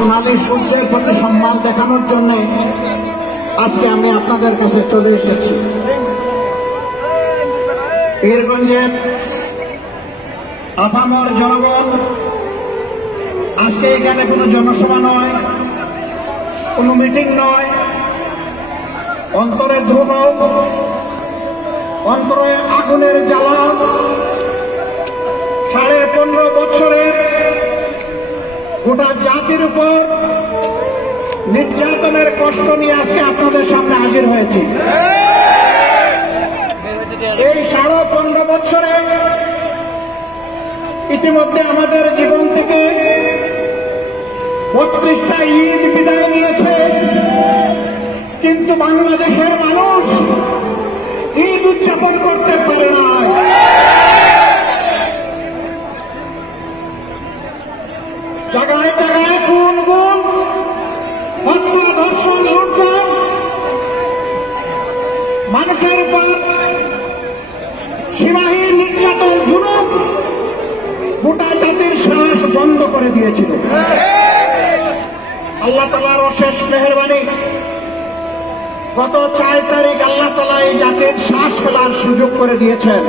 সোনালী সূর্যের প্রতি সম্মান দেখানোর জন্য আজকে আমি আপনাদের কাছে চলে এসেছি। পীরগঞ্জের আপামর জনগণ, আজকে এখানে কোনো জনসভা নয়, কোনো মিটিং নয়, অন্তরে দ্রোহ, অন্তরে আগুনের জ্বালা, 15.5 বছরের গোটা জাতির উপর নির্যাতনের কষ্ট নিয়ে আজকে আপনাদের সামনে হাজির হয়েছি। এই 15.5 বছরে ইতিমধ্যে আমাদের জীবন থেকে 32টা ঈদ বিদায় নিয়েছে, কিন্তু বাংলাদেশের মানুষ ঈদ উদযাপন করতে পারে না। জায়গায় জায়গায় খুন গুম, হত্যা, ধর্ষণ, লুটপাট, মানুষের উপর সীমাহীন নির্যাতন, জুলুম গোটা জাতির শ্বাস বন্ধ করে দিয়েছিল। আল্লাহ তাআলার অশেষ মেহেরবানি, গত 4 তারিখ আল্লাহ তাআলা এই জাতির শ্বাস ফেলার সুযোগ করে দিয়েছেন।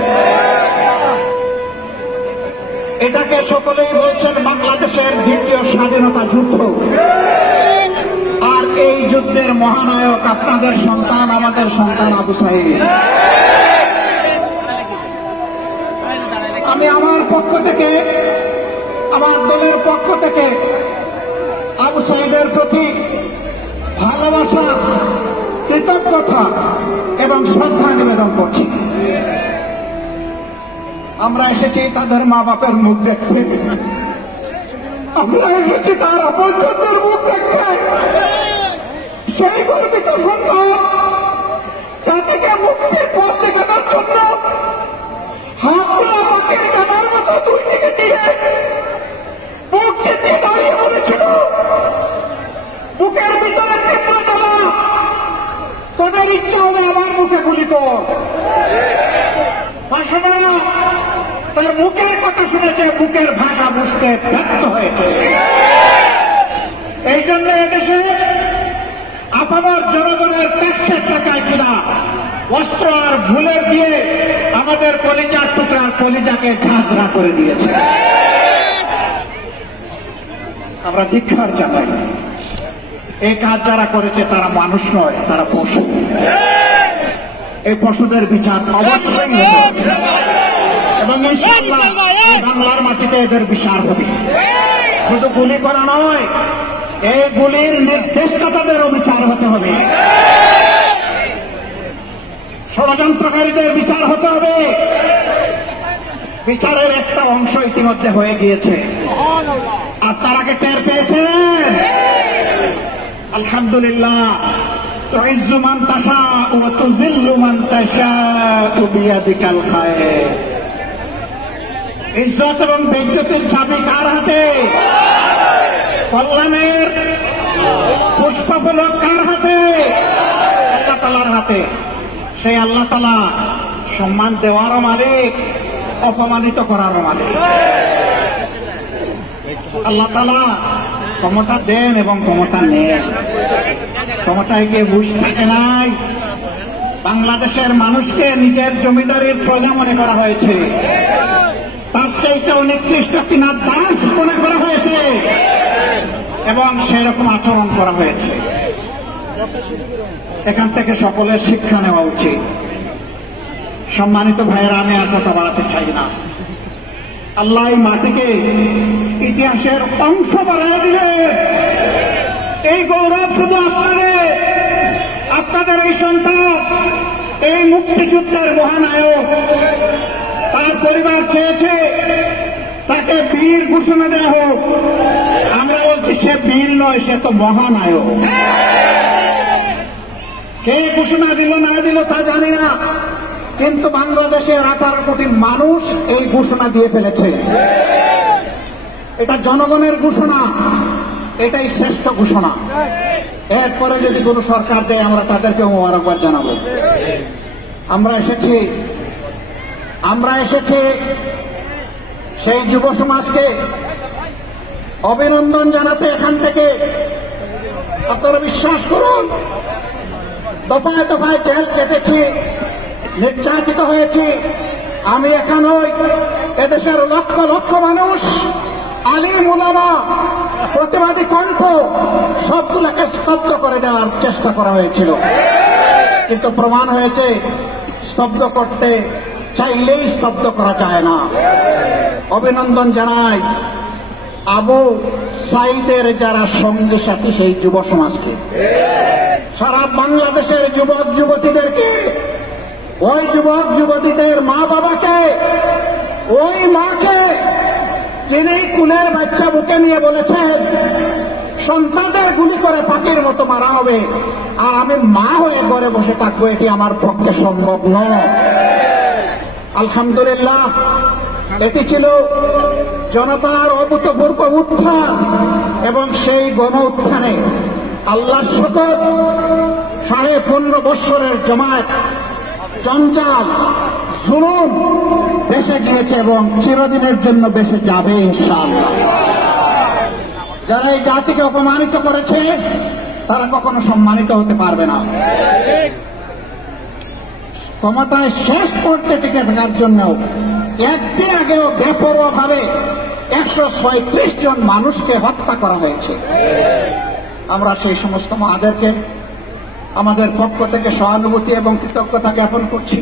এটাকে সকলেই বলছেন বাংলাদেশের দ্বিতীয় স্বাধীনতা যুদ্ধ। আর এই যুদ্ধের মহানায়ক আপনাদের সন্তান, আমাদের সন্তান আবু সাঈদ। আমি আমার পক্ষ থেকে, আমার দলের পক্ষ থেকে আবু সাঈদের প্রতি ভালোবাসা, কৃতজ্ঞতা এবং শ্রদ্ধা নিবেদন করছি। আমরা এসেছি তাদের মা বাপের মুখ দেখতে, আমরা এসেছি তার আপনজনদের মুখ দেখতে। সেই গর্বিত সন্তান জাতিকে মুক্তির পথ দেখানোর জন্য হাতটা পাখির ডানার মতো দুই দিকে দিয়ে বুক চেপে দাঁড়িয়ে বলেছিল, বুকের ভিতরে চেপে দেওয়া, তোদের ইচ্ছা হবে আমার মুখে গুলি কর। ভাষণা তার মুখের কথা শুনেছে, বুকের ভাষা বুঝতে ব্যর্থ হয়েছে। এই জন্য এদেশে আপামর জনগণের ট্যাক্সের টাকায় কিনা অস্ত্র আর ভুলে দিয়ে আমাদের কলিজার টুকরার কলিজাকে ঝাঁঝরা করে দিয়েছে। আমরা ধিক্কার জানাই। এই কাজ যারা করেছে তারা মানুষ নয়, তারা পশু। এই পশুদের বিচার অবশ্যই হবে এবং ইনশাআল্লাহ বাংলার মাটিতে এদের বিচার হবে। শুধু গুলি করা নয়, এই গুলির নির্দেশদাতাদেরও বিচার হতে হবে, ষড়যন্ত্রকারীদের বিচার হতে হবে। বিচারের একটা অংশ ইতিমধ্যে হয়ে গিয়েছে, আপনারা কি টের পেয়েছেন? আলহামদুলিল্লাহ। তুইজ্জু মান তাশাউ ওয়া তুযিল্লু মান তাশাউ বিয়াদিকাল খায়র। ইজ্জত এবং বেইজ্জতির চাবি কার হাতে? কল্যাণের পুষ্পফলক কার হাতে? আল্লাহ তাআলার হাতে। সেই আল্লাহ তাআলা সম্মান দেওয়ারও মালিক, অপমানিত করারও মালিক। আল্লাহ তাআলা ক্ষমতা দেন এবং ক্ষমতা নেন। ক্ষমতায় গিয়ে ঘুষ থাকে নাই। বাংলাদেশের মানুষকে নিজের জমিদারির প্রজা মনে করা হয়েছে, তার চাইতে নিকৃষ্ট কিনা দাস মনে করা হয়েছে এবং সেরকম আচরণ করা হয়েছে। এখান থেকে সকলের শিক্ষা নেওয়া উচিত। সম্মানিত ভাইয়েরা, আমি আর কথা বাড়াতে চাই না। আল্লাহ এই মাটিকে ইতিহাসের অংশ বানিয়ে দিলেন। এই গৌরব শুধু আপনাদের এই সন্তান, এই মুক্তিযুদ্ধের মহানায়ক, তার পরিবার চেয়েছে তাকে বীর ঘোষণা দেওয়া হোক। আমরা বলছি সে বীর নয়, সে তো মহানায়ক। কে ঘোষণা দিল না দিল তা জানি না, কিন্তু বাংলাদেশের 18 কোটি মানুষ এই ঘোষণা দিয়ে ফেলেছে। এটা জনগণের ঘোষণা, এটাই শ্রেষ্ঠ ঘোষণা। এরপরে যদি কোন সরকার দেয় আমরা তাদেরকে মোবারকবাদ জানাবো। আমরা এসেছি সেই যুব সমাজকে অভিনন্দন জানাতে এখান থেকে আপনারা বিশ্বাস করুন, দফায় দফায় জেল কেটেছি, নির্যাতিত হয়েছি। আমি একা নই, এদেশের লক্ষ লক্ষ মানুষ, আলিম উলামা, প্রতিবাদী কণ্ঠ সবগুলোকে স্তব্ধ করে দেওয়ার চেষ্টা করা হয়েছিল, কিন্তু প্রমাণ হয়েছে স্তব্ধ করতে চাইলেই স্তব্ধ করা যায় না। অভিনন্দন জানাই আবু সাইদের যারা সঙ্গী সাথী সেই যুব সমাজকে, সারা বাংলাদেশের যুবক যুবতীদেরকে, ওই যুবক যুবতীদের মা বাবাকে, ওই মাকে যিনি কুলের বাচ্চা বুকে নিয়ে বলেছেন সন্তানদের গুলি করে পাখির মতো মারা হবে, আর আমি মা হয়ে ঘরে বসে থাকবো, এটি আমার পক্ষে সম্ভব নয়। আলহামদুলিল্লাহ, এটি ছিল জনতার অভূতপূর্ব উত্থান, এবং সেই গণ উত্থানে আল্লাহর শপথ 15.5 বৎসরের জমায়েত, জঞ্জাল, জুলুম বেঁচে গিয়েছে এবং চিরদিনের জন্য বেঁচে যাবে ইনশাআল্লাহ। যারা এই জাতিকে অপমানিত করেছে তারা কখনো সম্মানিত হতে পারবে না। ক্ষমতায় শেষ করতে টিকে থাকার জন্য একদিন আগেও বেপরোয়াভাবে 136 জন মানুষকে হত্যা করা হয়েছে। আমরা সেই সমস্ত মাদেরকে আমাদের পক্ষ থেকে সহানুভূতি এবং কৃতজ্ঞতা জ্ঞাপন করছি,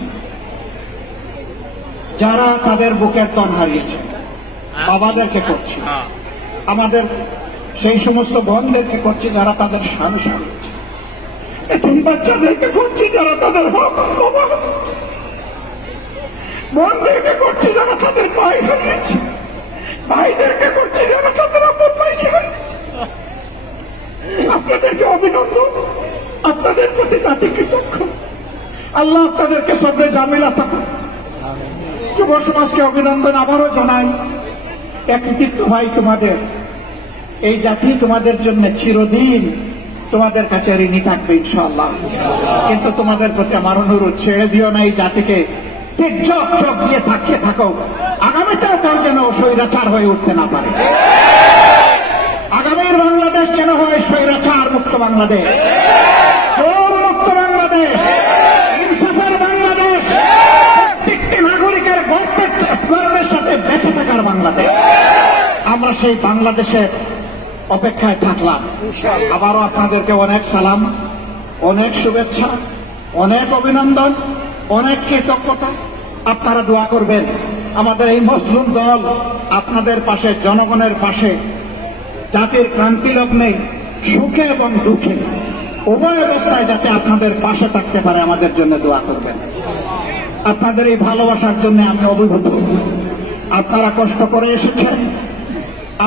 যারা তাদের বুকের তন হারিয়েছে। বাবাদেরকে করছি, আমাদের সেই সমস্ত বোনদেরকে করছি যারা তাদের স্বামী হারিয়েছে, এতিম বাচ্চাদেরকে করছি যারা তাদের হক বাবা, বোনদেরকে করছি যারা তাদের ভাই হারিয়েছে, ভাইদেরকে করছি যারা তাদের আপন ভাইকে হারিয়েছে। আপনাদেরকে অভিনন্দন, আপনাদের প্রতি জাতি কৃতজ্ঞ। আল্লাহ আপনাদেরকে সবরে জামিলা থাকুন। যুব সমাজকে অভিনন্দন আবারও জানাই। একটিত্ব ভাই, তোমাদের এই জাতি তোমাদের জন্য চিরদিন তোমাদের কাছে ঋণী থাকবে ইনশাআল্লাহ। কিন্তু তোমাদের প্রতি আমার অনুরোধ, ছেড়ে দিও না এই জাতিকে, ঠিক চোখ চোখ দিয়ে থাকিয়ে থাকো। আগামীটাও তার যেন স্বৈরাচার হয়ে উঠতে না পারে। আগামীর বাংলাদেশ যেন হয় স্বৈরাচার মুক্ত বাংলাদেশ, চোর মুক্ত বাংলাদেশ, ইনসাফের বাংলাদেশ, প্রত্যেকটি নাগরিকের গর্বের সাথে বেঁচে থাকার বাংলাদেশ। আমরা সেই বাংলাদেশের অপেক্ষায় থাকলাম। আবারও আপনাদেরকে অনেক সালাম, অনেক শুভেচ্ছা, অনেক অভিনন্দন, অনেক কৃতজ্ঞতা। আপনারা দোয়া করবেন আমাদের এই মজলুম দল আপনাদের পাশে, জনগণের পাশে, জাতির ক্রান্তি লগ্নে সুখে এবং দুঃখে উভয় অবস্থায় যাতে আপনাদের পাশে থাকতে পারে আমাদের জন্য দোয়া করবেন। আপনাদের এই ভালোবাসার জন্য আমি অভিভূত। আপনারা কষ্ট করে এসেছেন,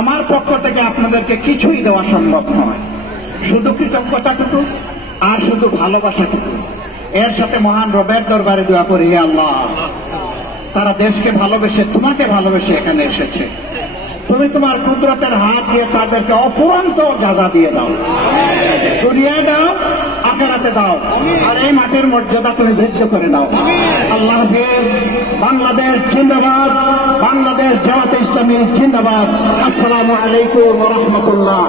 আমার পক্ষ থেকে আপনাদেরকে কিছুই দেওয়া সম্ভব নয়, শুধু কৃতজ্ঞতাটুকু আর শুধু ভালোবাসাটুকু। এর সাথে মহান রবের দরবারে দোয়া করি, হে আল্লাহ, তারা দেশকে ভালোবেসে, তোমাকে ভালোবেসে এখানে এসেছে, তুমি তোমার কুদরতের হাত দিয়ে তাদেরকে অফুরন্ত যাজা দিয়ে দাও, দুনিয়ায় দাও, আখিরাতে দাও, আর এই মাটির মর্যাদা তুমি ধৈর্য করে দাও। আল্লাহ হাফেজ। বাংলাদেশ জিন্দাবাদ, বাংলাদেশ জামাতে ইসলামী জিন্দাবাদ। আসসালামু আলাইকুম ওয়া রাহমাতুল্লাহ।